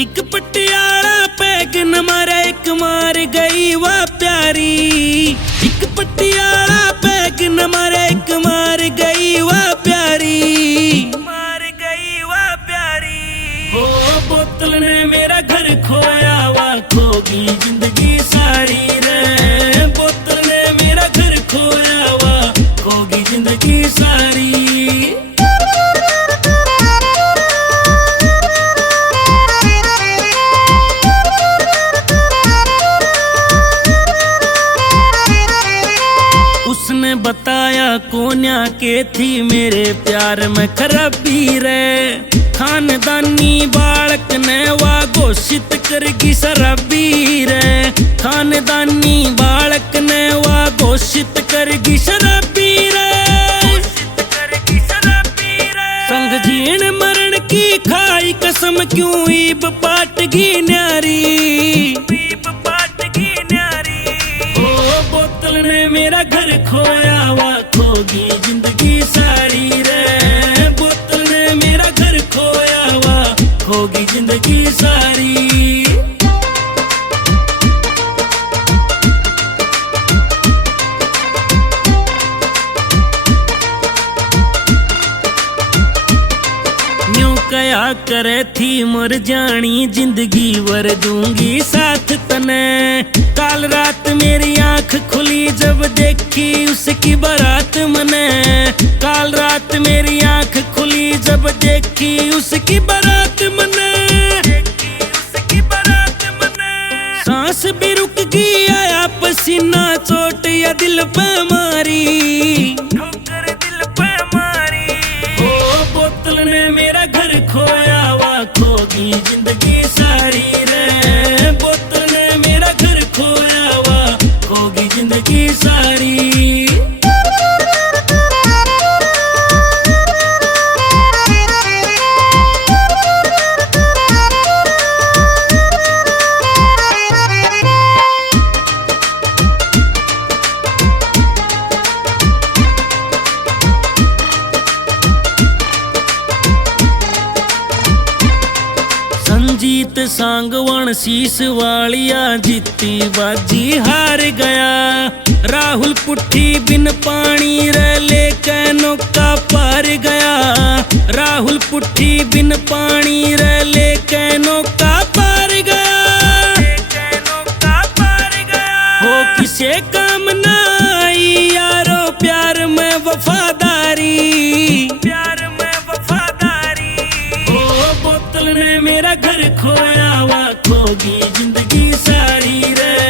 एक पटियाला पैग न मारा एक मार गई वह प्यारी। एक पटियाला पैग न मारा एक मार गई वह प्यारी। मार गई वह प्यारी। ओ बोतल ने मेरा घर खोया वह खोगी जिंदगी सारी रे। बोतल ने मेरा घर खोया वह खोगी जिंदगी सारी। उसने बताया कोन्या के थी मेरे प्यार में खराबी रे। खानदानी बालक ने वा घोषित करगी शराबी रे। खानदानी बालक ने वा घोषित करगी शराबी रे। संग जीण मरण की खाई कसम क्यों ईब पाटगी न्यारी। बोतल ने मेरा घर खोया वह खोगी जिंदगी सारी रे। बोतल ने मेरा घर खोया वह खोगी जिंदगी सारी। न्यू कया करे थी मर जानी जिंदगी वर दूंगी साथ तने। काल रात मेरी आंख खुली जब देखी उसकी बारात मने। काल रात मेरी आंख खुली जब देखी उसकी बारात मने। सांस भी रुक गई आया पसीना चोट या दिल पे मारी। ठोकर दिल पे मारी। ओ बोतल ने मेरा घर खोया वह खोगी जिंदगी सारी रे। बोतल ने मेरा घर खोया वह खोगी जिंदगी सारी। संजीत सांगवान शीश वालिया जीती बाजी हार गया। राहुल पुट्ठी बिन पानी रे लेके नौका पार गया। राहुल पुट्ठी बिन पानी रे लेके नौका पार गया। हो किसे काम ना आई यारो प्यार में वफादारी। प्यार में वफादारी। ओ बोतल ने मेरा घर खोया वह खोगी जिंदगी सारी रे।